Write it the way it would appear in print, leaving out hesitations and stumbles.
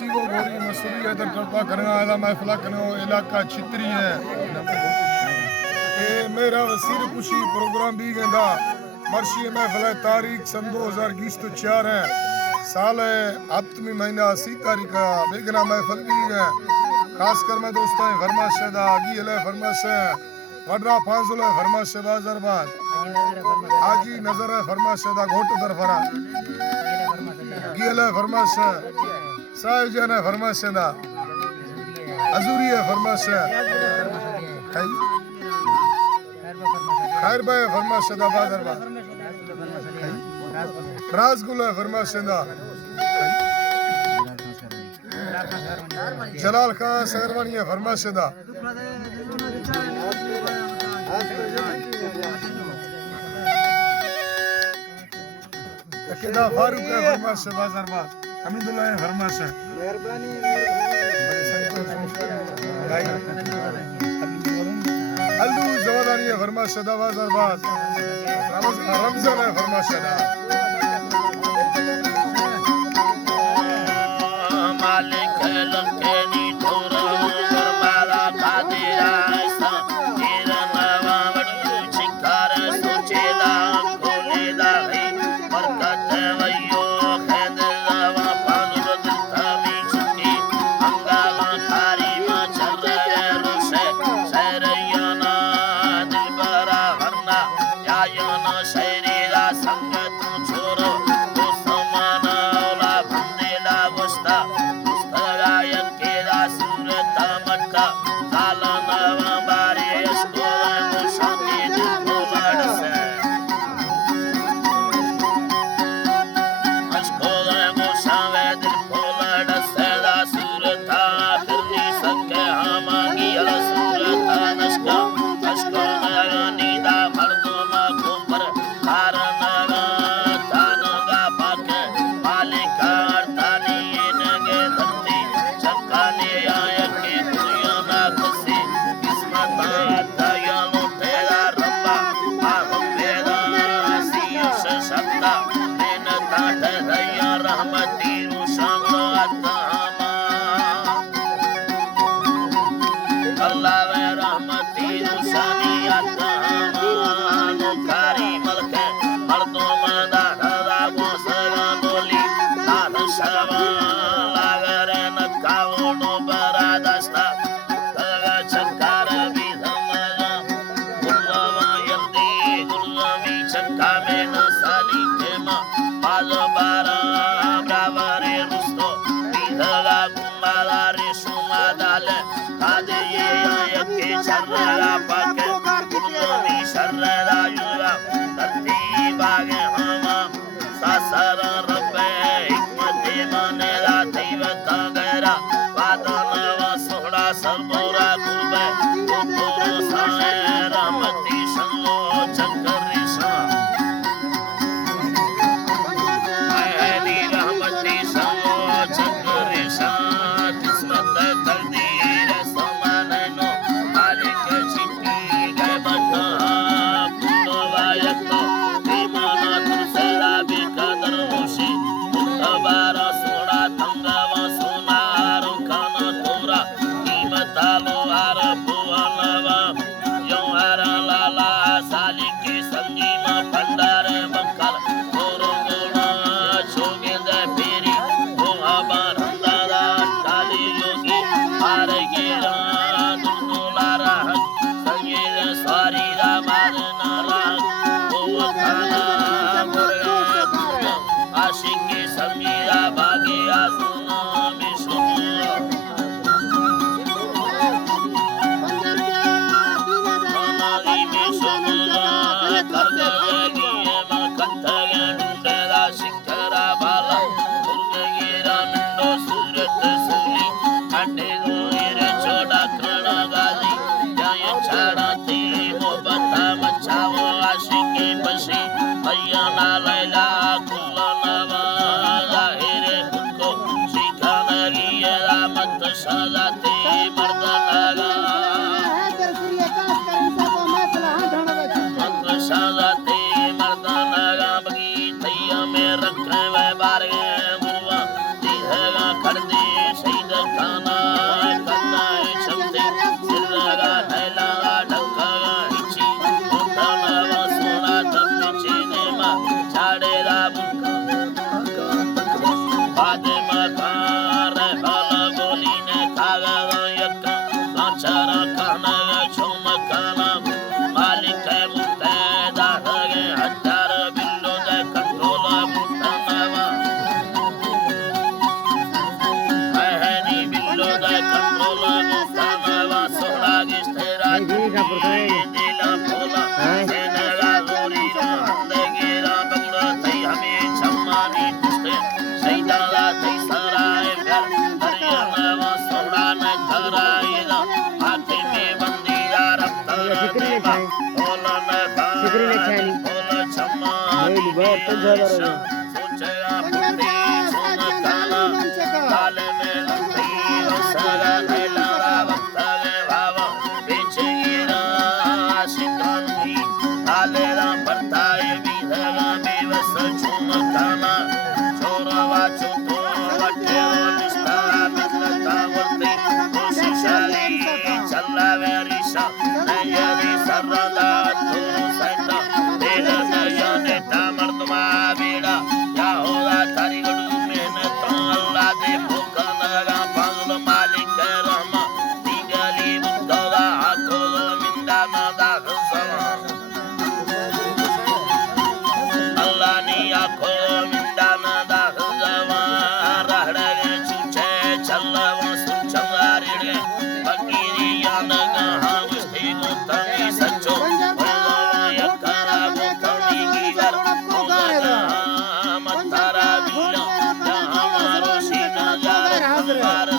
मसी वो गोरी मसूरी इधर टप्पा करना आला महफिला कनो इलाका छितरी है ए मेरा वसीर खुशी प्रोग्राम भी गंदा मर्शी महफिल तारीख सन 2024 है साल है हफ्तमी महीना 80 तारीख का बेगना महफिल भी है खास कर मैं दोस्तों फरमाश दा आगी है फरमाश वडरा फांसुल है फरमाश बाजारबाज आजी नजर है फरमाश दा घोट दरफरा गियल है फरमाश साहिजान है फरमाश दा अजूरी है फरमाश खैर भाई फरमाश दा बाजारबाज राजगुल है फरमाश दा जलाल खान सहरवानी है फरमाश दा केदा फारूक है फरमाश बाजारबाज हमीदुल्लाह है फरमाश मेहरबानी अल्लू जवादानी है फरमाश दा बाजारबाज रमजान है फरमाश दा मालिक लखनी थोरा करमाला खादिरा सा तेरा नवा वडू शिकार सोचेदा खोलेदा है बरकत वयो खैदवा पागल दिलमी चुकी अंगाला खारी मा चर्रे रुसे सरयना दिलबरा वरना यायना शरीरा संगत छोरो तो समाना ओला बंदेला वस्ता दिला भोला सेनला गोरी गेरा बगड़ा थई हमें सम्मानी दुष्टे सैदाला थई सराय घर हरियाणा सोड़ा न धराएगा हाथी में बंदीला रखता देवा भोला न भोला सम्मान सोचया बुद्धि सुन काला काले में लंबी सरा थैला वक्त भावा बेचे गिरा शिकानी काले राम बरताए विधवा बेवस छुम काना चोरवा चुतो वटे निष्ठा मित्रता वर्ते कोशिशाली चल्ला वेरिशा नयरी सरदा तुरु सैता तेरा नयने तामर तुमा बेड़ा या होगा तारी गडू मेहनत अल्लाह दे भूखा नगा पागल मालिक रहमा दिगली बुद्धवा आखो मिंदा नदा खसवा अल्लाह ने आखो मिंदा नदा खसवा रहड़े चुचे चलवा सुचवारे फकीरी यानगा हावस्ती मुतनी सच्चो यकरा मुतनी गिगर मतारा बिया हमारो सीना यार